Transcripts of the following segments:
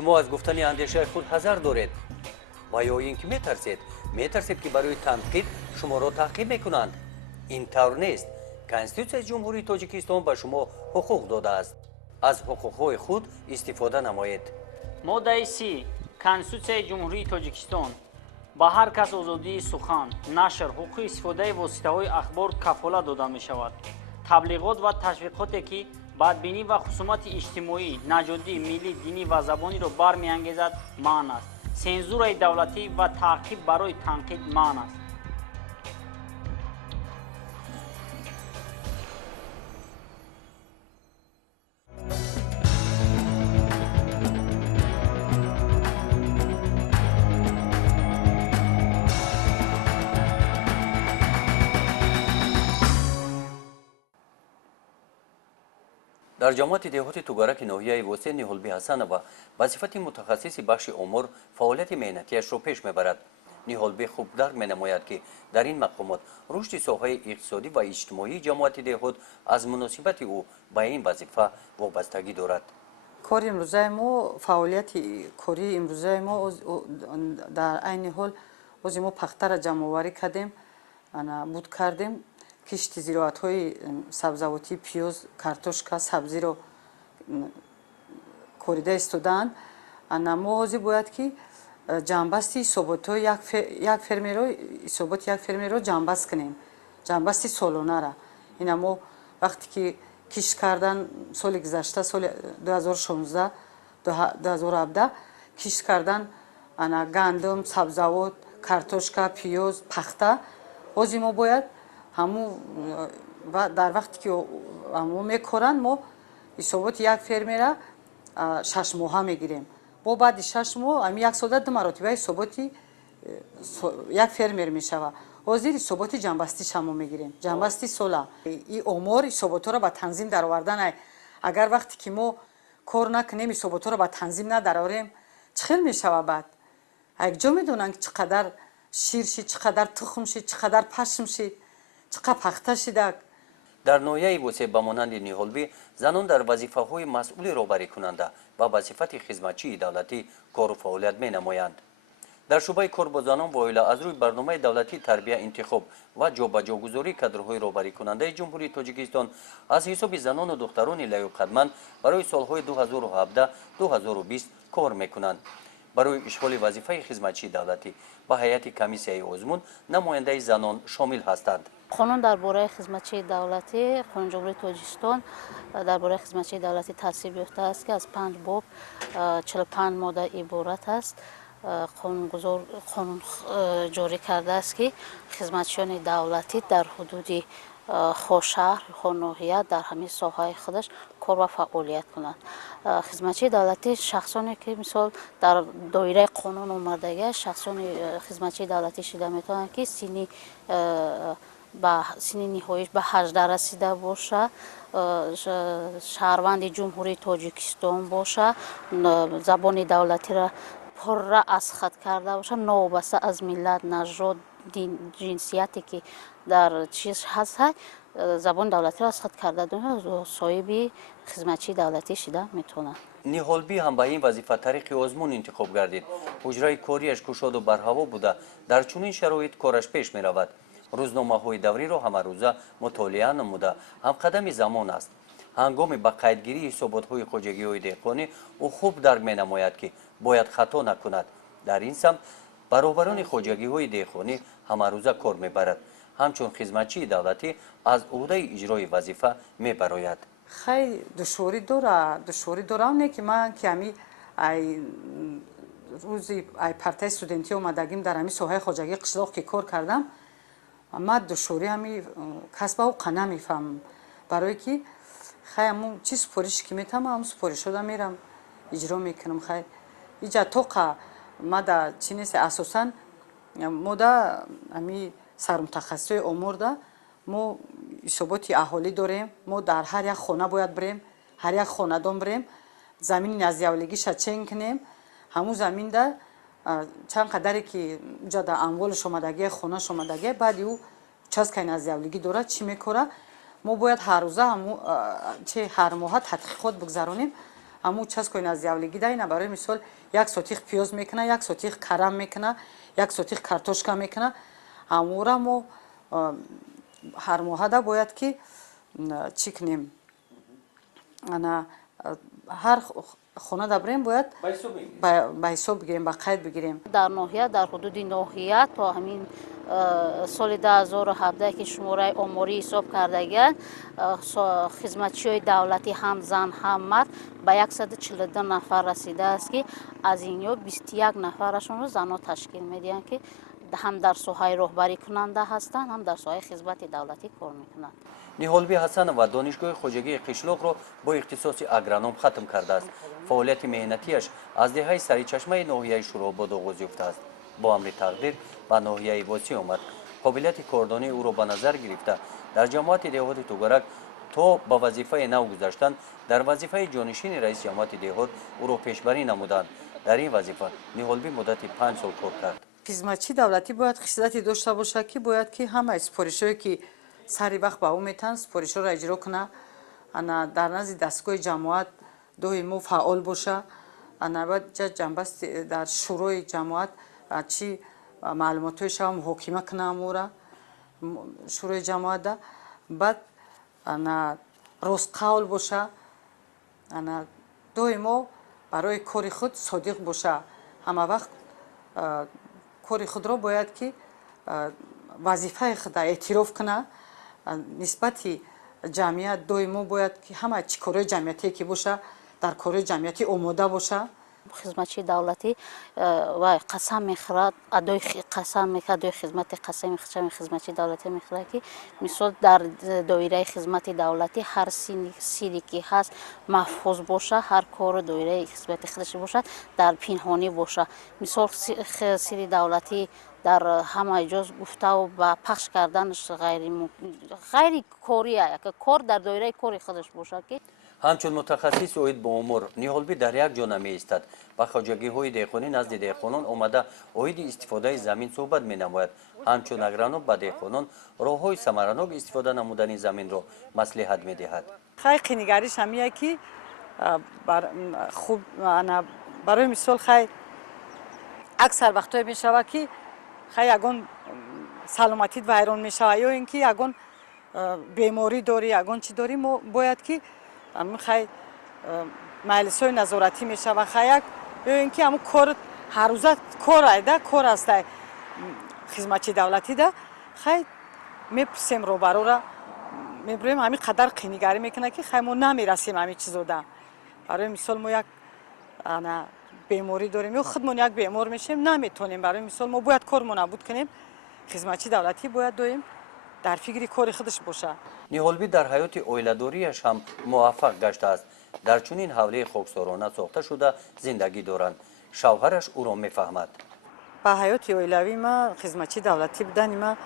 شما از گفتن اندیشه خود حذر دارید و یا اینکه میترسید که برای تنقید شما را تعقیب میکنند. این طور نیست. کنستیتوسیای جمهوری تاجیکستان به شما حقوق داده است. از حقوقهای خود استفاده نمایید. ماده 30 کنستیتوسیای جمهوری تاجیکستان با هر کس آزادی سخن، نشر، حقوق استفاده واسطه‌های اخبار کفالت داده می شود. تبلیغات و تشویقاتی که بدبینی و خصومت اجتماعی، نژادی، ملی، دینی و زبانی را برمی‌انگیزد منع است. سنزورای دولتی و تعقیب برای تنقید منع است. در جامعه دهات توگرک ناحیه وسطی نیهالبی حسنова به صفت متخصص بخش امور فعالیت مهنتیش را پیش میبرد. نیهالبی خوب درک مینماید که در این مقامات رشد ساحه اقتصادی و اجتماعی جامعه دهات از مناسبت او به این وظیفه وابستگی دارد. کار امروزه ما فعالیت کاری امروزه ما در عین حال از ما پخته را جمع آوری کردیم، بود کردیم. کشت زراعت‌های سبزیجاتی، پیاز، کارتوشکا، سبزی رو کوریده استودند. ما حاضر باید که جنبستی ثبات یک فرمی رو جنبست کنیم، جنبستی سالانه را. این ما وقتی که کشت کردن سال گذشته، سال 2016 2017 کشت کردن گندم، سبزیجات، کارتوشکا، پیاز، پخته، حاضر ما باید همو و در وقتی که همو میکارن ما حسابات یک فرمی را 6 ماه میگیریم. با بعد 6 ماه هم یک سال دو مراتبه حساباتی یک فرمر میشوه. حاضر حسابات جنبستی شما میگیریم، جنبستی سالا. این امور حسابات را به تنظیم در آوردن. اگر وقتی که ما کار نکنیم حسابات را به تنظیم نداریم چخیل میشوه. بعد یک جا میدونن که چقدر شیر شید، چقدر تخم شید، چقدر پشم شید، چقدر پخته شده. در ناحیه وسطی به مانند نیهالبی زنان در وظیفه‌های مسئول رهبری کننده و به صفت خدمتچی دولتی کار و فعالیت می‌نمایند. در شعبه کار با زنان و اویلا از روی برنامه دولتی تربیت، انتخاب و جابجاگذاری کادرهای رهبری کننده جمهوری تاجیکستان از حساب زنان و دختران لیاقتمند برای سالهای 2017 2020 کار می‌کنند. برای اشغال وظیفه خدمتچی دولتی با هیئت کمیسیای آزمون نماینده زنان شامل هستند. قانون درباره خدمتچی دولتی، قانون جمهوری تاجیکستان درباره خدمتچی دولتی تصویب یافته است که از 5 باب 45 ماده عبارت است. قانون جاری کرده است که خدمتچیان دولتی در حدود شهر و ناحیه در همه ساحه خودش کار و فعالیت کنند. خدمتچی دولتی شخصانی که مثال در دایره قانون اومدگی شخصان خدمتچی دولتی شده میتونند که سنی نهاییش به 18 رسیده باشه، شهروند جمهوری تاجیکستان باشه، زبان دولتی را پر از خط کرده باشه، نوابسته از ملت، نژاد، جنسیتی که در چیز هست زبان دولتی را از خط کرده دونه صاحب خدمتچی دولتی شده میتونه. نیهالبی هم به این وظیفه طریق آزمون انتخاب گردید. حجره کاریش گشاد و برهوا بوده. در چنین شرایط کارش پیش می رود. روزنامه‌های دوری را همه روزه مطالعه نموده هم قدم زمان است. هنگام به قیدگیری حسابات‌های خواجگی‌های دهقانی او خوب درک می‌نماید که باید خطا نکند. در این سمت برابران خواجگی‌های دهقانی همه روزه کار می‌برد. همچون خدمتچی دولتی از عهده اجرای وظیفه می‌براید. خیلی دشواری داره نه که من که همی روزی پرتای استودنتی اومدگیم در همین ساحه خواجگی قشلاق که کار کردم، من دشواری همی کسب حقوق نمیفهمم. برای که خیلی همون چی سپارش که میتونم همون سپارش شده میرم اجرا میکنم. خیلی اینجا توقع ما در چی نیست. اساسا ما در همی سرمتخصص امور ده ما حسابات اهالی داریم. ما در هر یک خانه باید بریم، هر یک خاندان بریم، زمین نزدیاولگیش چنگ کنیم. همون زمین ده چند قدری که اونجا در اموالش آمدگی، خونه‌اش آمدگی، بعد او چسکای نزدیاولگی داره چی میکنه. ما باید هر روزه هر ماه تحقیقات بگذرونیم аму участкои наздявлигида ина барои мисол 1 сотих пиёз мекуна, 1 сотих карам мекуна, 1 сотих картошка мекуна. амура мо ҳар моҳада бояд ки чӣ кунем, ҳар хона дабрем бояд ба ҳисоб бигирем, ба қайд бигирем. дар ноҳия дар ҳудуди ноҳия то ҳамин соли 2017 ки шумораи оморӣ ҳисоб кардагианд, хизматчиёи давлатӣ ҳам зан ҳам мард ба 142 нафар расидааст ки аз инҳо 21 нафарашонро занҳо ташкил медиҳанд ки ҳам дар соҳаи роҳбарӣ кунанда ҳастанд, ҳам дар соҳаи хизмати давлатӣ кор мекунанд. ниҳолбӣ ҳасанова донишгоҳи хоҷагии қишлоқро бо ихтисоси агроном хатм кардааст. фаъолияти меҳнатиаш аз деҳаи саричашмаи ноҳияи шӯробод оғоз ёфтааст. бо амри тақдир ба ноҳияи восӣ омад. қобилияти кордонии ӯро ба назар гирифта дар ҷамоати деҳоти тугарак то ба вазифаи нав гузаштан дар вазифаи ҷонишини раиси ҷамоати деҳот ӯро пешбарӣ намуданд. дар ин вазифа ниҳолбӣ муддати 5 сол кор кард. хизматчии давлатӣ бояд хислати дошта бошад ки бояд ки ҳамаи сипоришҳое ки сари вақт ба ӯ метаҳанд сипоришҳоро иҷро кунад, дар назди дастгоҳи ҷамоат доимо фаъол боша, ҷанбасти дар шӯрои ҷамоат чӣ маълумотҳое шава муҳокима кунад амура шӯрои ҷамоата, баъд ростқавл боша, доимо барои кори худ содиқ боша. ҳама вақт кори худро бояд ки вазифаи худа эътироф кунад. нисбати ҷамъият доимо бояд ки ҳама чӣ корҳои ҷамъиятие ки боша дар корҳои ҷамъиятӣ омода боша. хизматчии давлатӣ вай қасам мехӯрад, адои қасам мекунад, адои хизмати қасами хизматчии давлатӣ мехӯрад ки мисол дар доираи хизмати давлатӣ ҳар сирри ки ҳаст маҳфуз боша, ҳар кору доираи хизмати худаш бошад дар пинҳонӣ боша. мисол сирри давлатӣ дар ҳамаи ҷо гуфтаву ба пахш карданаш ғайри кория, кор дар доираи кори худаш бошад ки ҳамчун мутахассис оид ба умур ниҳолбӣ дар як ҷо намеистад. ба хоҷагиҳои деҳқонӣ назди деҳқонон омада оиди истифодаи замин суҳбат менамояд. ҳамчун агроном ба деҳқонон роҳҳои самаранок истифода намудани заминро маслиҳат медиҳад. хай қинигариш ҳамия ки барои мисол хай аксар вақтҳое мешавад ки хай ягон саломатит вайрон мешавад ё ин ки ягон беморӣ дорӣ, ягон чӣ дорӣ, мо бояд ки хай маҷлисҳои назоратӣ мешавад, хай як ё ин ки кор ҳаррӯза кор айда кор аст хизматчии давлатӣ да хай мепурсем роҳбарора мебурем ҳамин қадар қинигарӣ мекунад ки хай мо намерасем ҳамин чизода. барои мисол мо як беморӣ дорем ё худмон як бемор мешем наметонем, барои мисол мо бояд кормо набуд кунем. хизматчии давлатӣ бояд доим дар фикри кори худаш боша. ниҳолбӣ дар ҳаёти оиладориаш ҳам муваффақ гаштааст. дар чунин ҳавлии хоксорона сохта шуда зиндагӣ доранд. шавҳараш ӯро мефаҳмад. ба ҳаёти оилавии ман хизматчии давлатӣ будани ман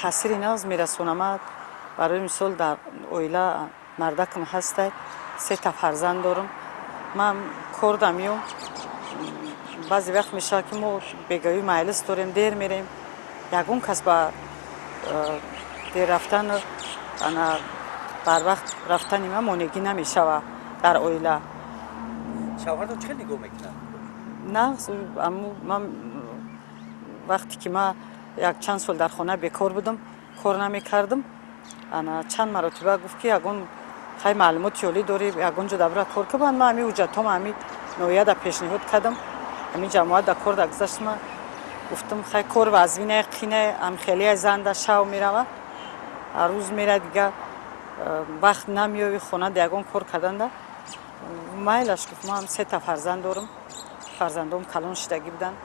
таъсири нағз мерасонамад. барои мисол дар оила мардакам ҳастай 3 фарзанд дорам. ман кор дамиём баъзе вақт мешавад ки мо бегаҳои маҷлис дорем, дер мерем. ягон кас ба дер рафтан барвақт рафтани ман монегӣ намешавад дар оила. шавҳарро чӣ нигоҳ мекунад? на ман вақте ки ман як чанд сол дар хона бекор будам, кор намекардам, чанд маротиба гуфт ки ягон хай маълумоти олӣ дорӣ, ягон ҷо дабра кор кун. ман ҳамин ҳуҷҷатҳоам ҳамин ноҳияда пешниҳод кардам, ҳамин ҷамоат да кор да гузашт. ман гуфтам хай кор вазвинае қинае амхелияи занда шав меравад, рӯз мера дига вақт намеёви хона да ягон кор карданда. майлаш гуфт. ман 3 фарзанд дорам, фарзандом калон шидагӣ буданд.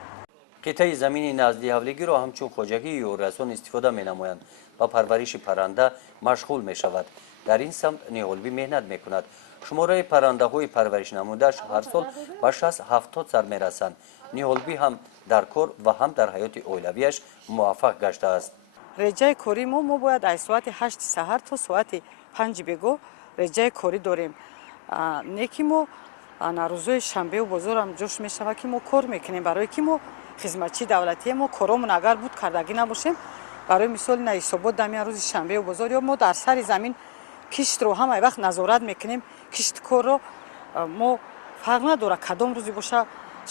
қитъаи замини наздиҳавлигиро ҳамчун хоҷагии ёррасон истифода менамоянд. ба парвариши парранда машғул мешавад. дар ин самт ниҳолбӣ меҳнат мекунад. шумораи паррандаҳои парваришнамудааш ҳар сол ба 60-70 сар мерасанд. ниҳолбӣ ҳам дар кор ва ҳам дар ҳаёти оилавиаш муваффақ гаштааст. реҷаи кори мо бояд аз соати 8 саҳар то соати 5 бегоҳ реҷаи корӣ дорем. не ки мо рӯзҳои шанбеу бозорам ҷош мешавад ки мо кор мекунем, барое ки мо хизматчии давлатие мо коромон агар буд кардагӣ набошем, барои мисол ҳисобот дамиян рӯзи шанбеу бозор ё мо дар сари замин киштро ҳамаи вақт назорат мекунем кишти корро мо фарқ надора кадом рӯзи боша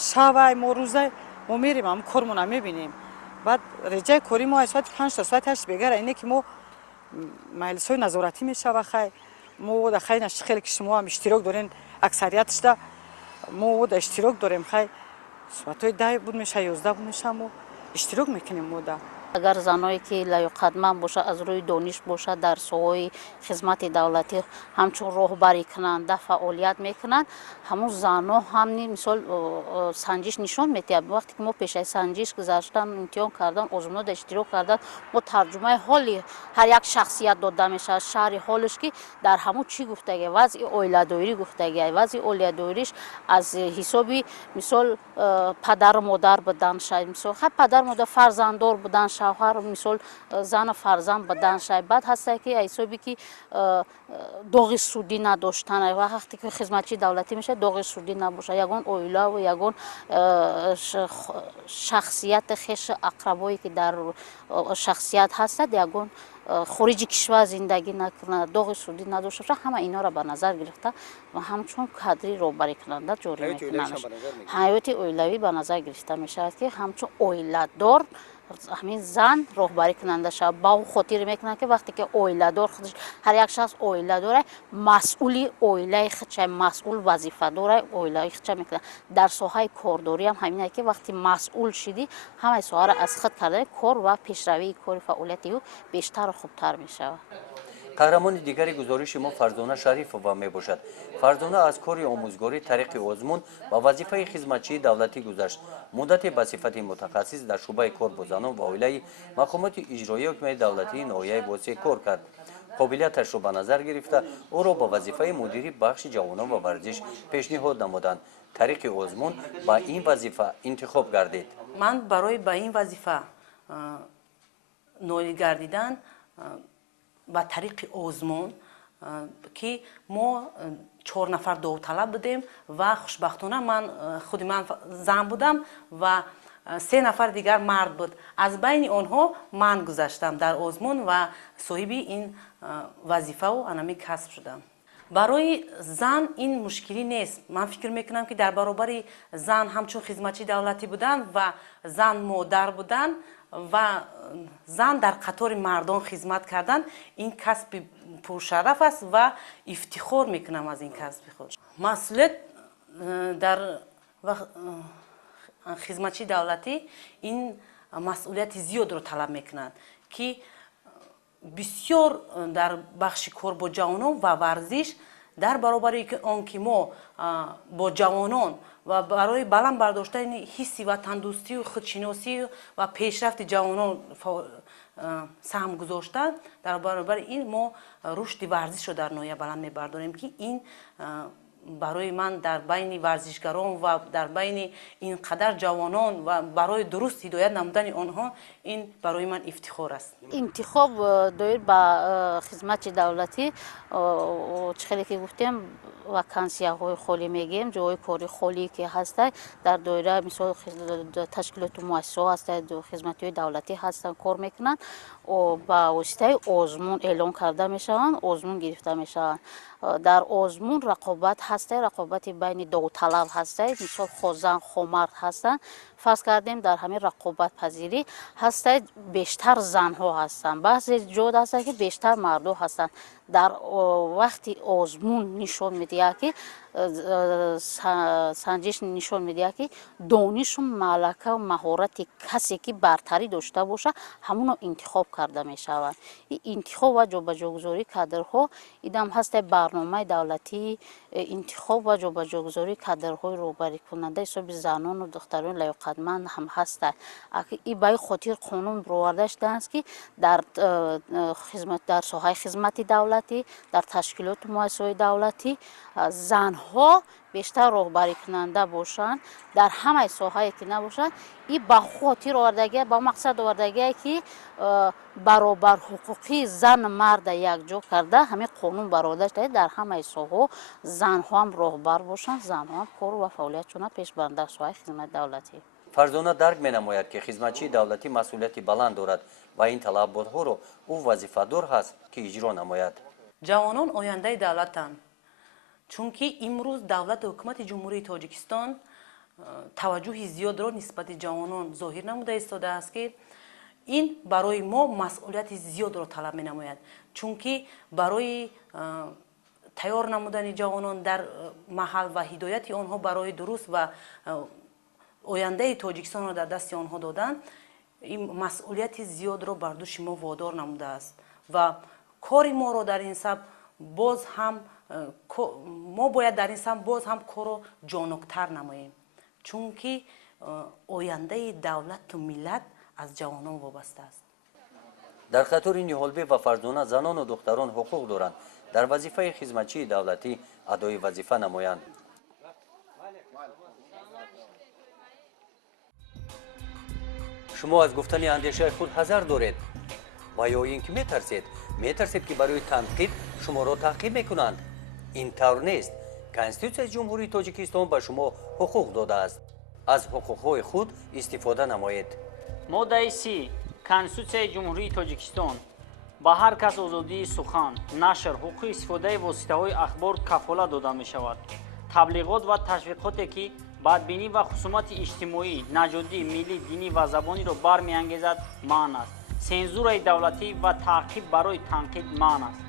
шавай мо рӯзай мо мерем ҳам кормона мебинем баъд реҷаи кори мо аз соати 5 та соати 8 бегара ине ки мо маҷлисҳои назоратӣ мешава хай мо вода хай наши хеле ки шумо ҳам иштирок дорен аксарияташда мо вода иштирок дорем хай соатҳои 10 буд меша 11 буд меша мо иштирок мекунем мода агар заное ки лаёқатманд бошад аз рӯи дониш бошад дар соҳаи хизмати давлатӣ ҳамчун роҳбарӣ кунанда фаъолият мекунанд ҳамун занҳо ҳам мисол санҷиш нишон медиҳад вақте ки мо пешаи санҷиш гузаштан имтиҳон кардан озмунода иштирок кардан мо тарҷумаи ҳоли ҳар як шахсият дода мешавад шаҳри ҳолиш ки дар ҳамун чӣ гуфтагӣ вазъи оиладорӣ гуфтагӣ вазъи оиладориш аз ҳисоби мисол падару модар будан шай мисол ҳар падар модар фарзанддор будан шавҳар мисол зану фарзанд будан шай баъд ҳастае ки ҳисоби ки доғи судӣ надоштан вақте ки хизматчии давлатӣ мешавад доғи судӣ набошад ягон оилаву ягон шахсияти хеши ақрабое ки дар шахсият ҳастад ягон хориҷи кишвар зиндагӣ накунад доғи судӣ надошта бошад ҳама инҳоро ба назар гирифта ва ҳамчун кадри роҳбарикунанда ҷорӣ мекунанд ҳаёти оилавӣ ба назар гирифта мешавад ки ҳамчун оиладор ҳамин зан роҳбарӣ кунанда шавад ба хотир мекунад ки вақте ки оиладор худаш ҳар як шахс оила дорад масъули оилаи худша масъул вазифадорай оилаи худша мекунад дар соҳаи кордорӣ ҳам ҳамине ки вақте масъул шидӣ ҳамаи соҳаро аз худ кардани кор ва пешравии кори фаъолияти ӯ бештару хубтар мешавад қаҳрамони дигари гузориши мо Фарзона Шарифова мебошад. Фарзона аз кори омӯзгорӣ тариқи озмун ба вазифаи хизматчии давлатӣ гузашт. муддате ба сифати мутахассис дар шӯъбаи кор бо занон ва оилаи маҳкумоти иҷроии ҳукумати давлатии ноҳияи Восие кор кард. қобилияташро ба назар гирифта ӯро ба вазифаи мудири бахши ҷавонон ва варзиш пешниҳод намуданд. тариқи озмун ба ин вазифа интихоб гардид. ман барои ба ин вазифа ноил гардидан ба тариқи озмун ки мо 4 нафар довталаб будем ва хушбахтона худи ман зан будам ва 3 нафар дигар мард буд аз байни онҳо ман гузаштам дар озмун ва соҳиби ин вазифаву анами касб шудам барои зан ин мушкилӣ нест ман фикр мекунам ки дар баробари зан ҳамчун хизматчии давлатӣ будан ва зан модар будан ва зан дар қатори мардон хизмат кардан ин касби пуршараф аст ва ифтихор мекунам аз ин касби худ масъулият дар хизматчии давлатӣ ин масъулияти зиёдро талаб мекунад ки бисёр дар бахши кор бо ҷавонон ва варзиш дар баробари он ки мо бо ҷавонон ва барои баланд бардоштани ҳисси ватандӯстию худшиносию ва пешрафти ҷавонон саҳм гузоштан дар баробари ин мо рушди варзишро дар ноҳия баланд мебардорем ки ин барои ман дар байни варзишгарон ва дар байни ин қадар ҷавонон ва барои дуруст ҳидоят намудани онҳо ин барои ман ифтихор аст интихоб доир ба хизмати давлатӣ чӣ хеле ки гуфтем вакансияҳои холӣ мегӯем ҷойҳои кори холӣ ки ҳастанд дар доира мисол ташкилоту муассисаҳо ҳастанд хизматиҳои давлатӣ ҳастанд кор мекунанд ба воситаи озмун эълон карда мешаванд озмун гирифта мешаванд дар озмун рақобат ҳастанд рақобати байни довталаб ҳастанд мисол хозан хомард ҳастанд фарз кардем дар ҳамин рақобатпазирӣ ҳастанд бештар занҳо ҳастанд баъзе ҷо ҳастанд ки бештар мардҳо ҳастанд дар вақти озмун нишон медиҳад ки санҷиш нишон медиҳад ки донишу малака маҳорати касе ки бартарӣ дошта бошад ҳамонро интихоб карда мешавад интихоб ва ҷобаҷогузории кадрҳо идам ҳастаи барномаи давлатии интихоб ва ҷобаҷогузории кадрҳои роҳбарикунанда ҳисоби занону духтарони лаёқатманд ҳам ҳастанд и ба ин хотир қонун бироварда шудааст ки дар соҳаи хизмати давлатӣ дар ташкилоту муассисаҳои давлатӣ занҳо бештар роҳбарикунанда бошанд дар ҳамаи соҳае ки набошанд и ба хотир овардагия ба мақсад овардагия ки баробарҳуқуқии зан марда якҷо карда ҳамин қонун бароварда шуда дар ҳамаи соҳаҳо занҳо ҳам роҳбар бошанд занҳо ҳам кору ва фаъолиятшона пеш баранд дар соҳаи хизмати давлатӣ Фарзона дарк менамояд ки хизматчии давлатӣ масъулияти баланд дорад ва ин талаботҳоро ӯ вазифадор ҳаст ки иҷро намояд ҷавонон ояндаи давлатанд. чунки имрӯз давлати ҳукумати ҷумҳурии тоҷикистон таваҷҷӯҳи зиёдро нисбати ҷавонон зоҳир намуда истодааст ки ин барои мо масъулияти зиёдро талаб менамояд. чунки барои тайёр намудани ҷавонон дар маҳал ва ҳидояти онҳо барои дуруст ва ояндаи тоҷикистонро дар дасти онҳо додан ин масъулияти зиёдро бар дӯши мо водор намудааст ва кори моро дар ин саб боз ҳам мо бояд дар ин саб боз ҳам корро ҷонуктар намоем, чунки ояндаи давлату миллат аз ҷавонон вобаста аст. дар қатори ниҳолбӣ ва фарзона занону духтарон ҳуқуқ доранд дар вазифаи хизматчии давлатӣ адои вазифа намоянд. шумо аз гуфтани андешаи худ ҳазар доред ва ё ин ки метарсед ки барои танқид шуморо таъқиб мекунанд? ин тавр нест. конститутсияи ҷумҳурии тоҷикистон ба шумо ҳуқуқ додааст. аз ҳуқуқҳои худ истифода намоед. моддаи 30 конститутсияи ҷумҳурии тоҷикистон ба ҳар кас озодии сухан, нашр, ҳуқуқи истифодаи воситаҳои ахбор кафолат дода мешавад. таблиғот ва ташвиқоте ки бадбинӣ ва хусумати иҷтимоӣ, наҷодӣ, миллӣ, динӣ ва забониро бармеангезад маън аст. сензураи давлатӣ ва таъқиб барои танқид маън аст.